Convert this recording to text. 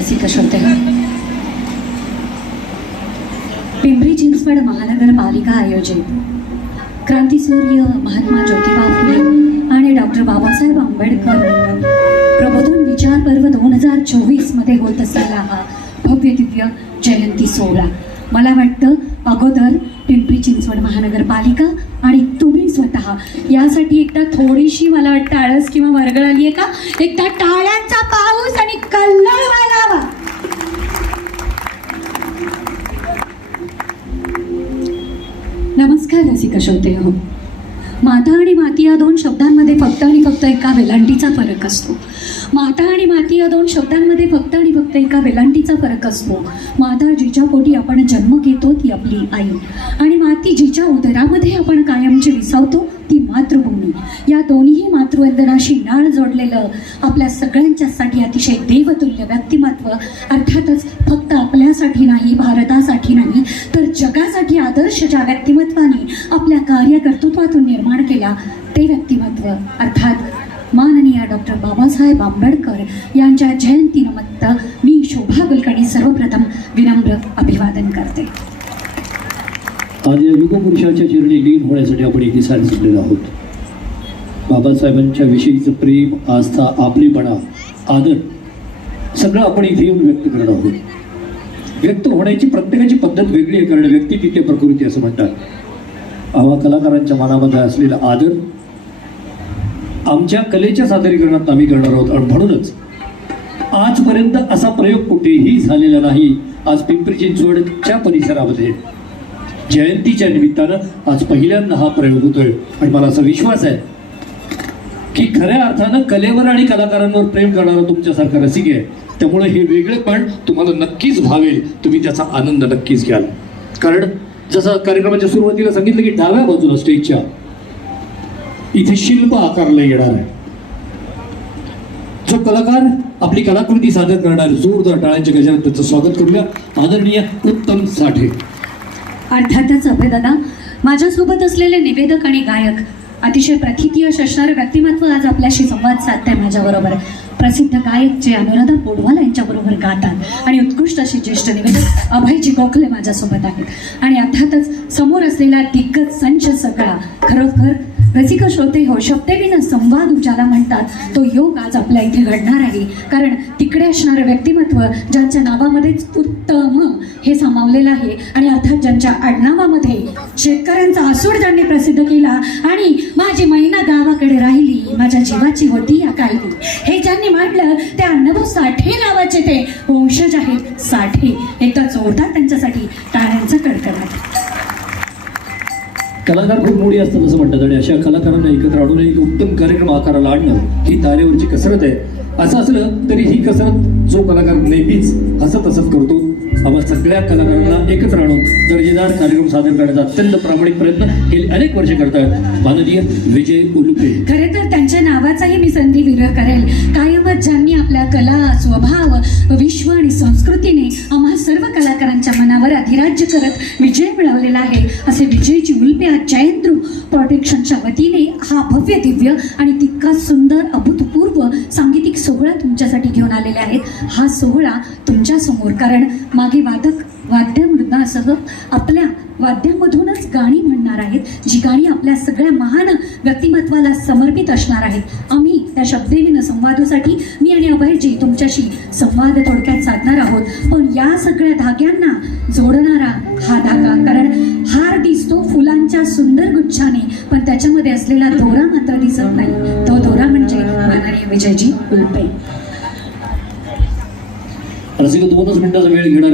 रसिक पिंपरी चिंचवड महानगरपालिका आयोजित। क्रांतीसूर्य महात्मा ज्योतिबा फुले आणि डॉक्टर बाबासाहेब आंबेडकर प्रबोधन विचार पर्व दोन हजार चोवीसमध्ये होत असलेला हा भव्य दिव्य जयंती सोहळा. मला वाटतं अगोदर पिंपरी चिंचवड महानगरपालिका आणि तुम्ही स्वतः यासाठी एकदा थोडीशी मला वाटतं आळस किंवा वर्गळ आली आहे का? एकदा टाळ्यांचा पाऊस आणि कल्लोळ वालावा. नमस्कार रसिका श्रोते हो. माता आणि माती या दोन शब्दांमध्ये फक्त आणि फक्त एका वेलांटीचा फरक असतो. माता आणि माती या दोन शब्दांमध्ये फक्त आणि फक्त एका वेलांटीचा फरक असतो. माता जिच्या पोटी आपण जन्म घेतो ती आपली आई. आणि माती जिच्या उदरामध्ये आपण कायमची विसावतो ती मातृभूमी. या दोन्हीही मातृवंदनाशी नाळ जोडलेलं आपल्या सगळ्यांच्यासाठी अतिशय देवतुल्य व्यक्तिमत्व अर्थातच फक्त आपल्यासाठी नाही भारतासाठी नाही तर आदर्श ज्या व्यक्तिमत्वाने आपल्या कार्यकर्तृत्वातून निर्माण केला ते व्यक्तिमत्व अर्थात माननीय डॉक्टर बाबासाहेब आंबेडकर यांच्या जयंतीनिमित्त मी शोभा कुलकर्णी सर्वप्रथम विनम्र अभिवादन करते. आज या युगपुरुषाच्या चरणी लीन होण्यासाठी आपण एक दिसायला सुटलेलो आहोत. बाबासाहेबांच्या विषयीचं प्रेम आस्था आपलेपणा आदर सगळं आपण इथे येऊन व्यक्त करणार आहोत. व्यक्त होण्याची प्रत्येकाची पद्धत वेगळी आहे कारण व्यक्ती तिथे प्रकृती असं म्हणतात. आम्हा कलाकारांच्या मनामध्ये असलेला आदर आमच्या कलेच्या सादरीकरणात आम्ही करणार आहोत. आणि म्हणूनच आजपर्यंत असा प्रयोग कुठेही झालेला नाही. आज पिंपरी चिंचवडच्या परिसरामध्ये जयंतीच्या निमित्तानं आज पहिल्यांदा हा प्रयोग होतोय. आणि मला असा विश्वास आहे की खऱ्या अर्थानं कलेवर आणि कलाकारांवर प्रेम करणारा तुमच्यासारखा रसिक आहे त्यामुळे हे वेगळेपण तुम्हाला नक्कीच भावेल. तुम्ही त्याचा आनंद नक्कीच घ्याल. कारण जसं कार्यक्रमाच्या सुरुवातीला सांगितलं की डाव्या बाजूला स्टेजच्या इथे शिल्प आकारलं येणार आहे. जो कलाकार आपली कलाकृती सादर करणार जोरदार टाळ्यांच्या गजरात त्याचं स्वागत करूया. आदरणीय उत्तम साठे. अर्थातच अभयदादा माझ्यासोबत असलेले निवेदक आणि गायक अतिशय प्रथिती यश असणारं व्यक्तिमत्व आज आपल्याशी संवाद साधतंय माझ्याबरोबर. प्रसिद्ध गायक जे अनुराधा पोडवाल यांच्याबरोबर गातात. आणि उत्कृष्ट असे ज्येष्ठ निवेदक अभयजी गोखले माझ्यासोबत आहेत. आणि अर्थातच समोर असलेला दिग्गज संच सगळा खरोखर रसिक श्रोते हो शब्दविन संवाद ज्याला म्हणतात. तो योग आज आपल्या इथे घडणार आहे. कारण तिकडे असणारं व्यक्तिमत्व ज्यांच्या नावामध्येच उत्तम हे सामावलेलं आहे आणि अर्थात ज्यांच्या आडनावामध्ये शेतकऱ्यांचा आसूड ज्यांनी प्रसिद्ध केला आणि माझी महिना गावाकडे राहिली माझ्या जीवाची होती या कायदी हे ज्यांनी मांडलं ते अण्णाभाऊ साठे नावाचे ते. वंशज आहेत साठे. एकदा जोरदार त्यांच्यासाठी टाळ्यांचा कडकडाट. कलाकार खूप मोठी असतात असं म्हणतात आणि अशा कलाकारांना एकत्र आणून एक उत्तम कार्यक्रम आकाराला आणणं ही तारेवरची कसरत आहे. असं असलं तरी ही कसरत जो कलाकार नेहमीच हसत हसत करतो आम्हा सगळ्या कलाकारांना एकत्र आणून दर्जेदार कार्यक्रम सादर करण्याचा अत्यंत प्रामाणिक प्रयत्न गेली अनेक वर्षे करतात माननीय विजय उलुपे. खरे तर नावाचाही मी संधी विरह करेल. कायमच ज्यांनी आपल्या कला स्वभाव विश्व आणि संस्कृतीने आम्हा सर्व कलाकारांच्या मनावर अधिराज्य करत विजय मिळवलेला आहे असे विजयची उल्पे आज जयंत प्रोटेक्शनच्या वतीने हा भव्य दिव्य आणि तितका सुंदर अभूतपूर्व सांगीतिक सोहळा तुमच्यासाठी घेऊन आलेले आहेत हा सोहळा तुमच्यासमोर कारण मागे वादक वाद्यमृदासह आपल्या वाद्यामधूनच गाणी म्हणणार आहेत. जी गाणी आपल्या सगळ्या महान व्यक्तिमत्वाला समर्पित असणार आहेत. आम्ही त्या शब्देविन संवादासाठी मी आणि अभयजी तुमच्याशी संवाद थोडक्यात साधणार आहोत. पण या सगळ्या धाग्यांना जोडणारा हा धागा कारण हार दिसतो फुलांच्या सुंदर गुच्छाने पण त्याच्यामध्ये असलेला दोरा मात्र दिसत नाही. तो दोरा म्हणजे माननीय विजयजी उलपे रसिक दोनच मिनिटाचा वेळ घेणार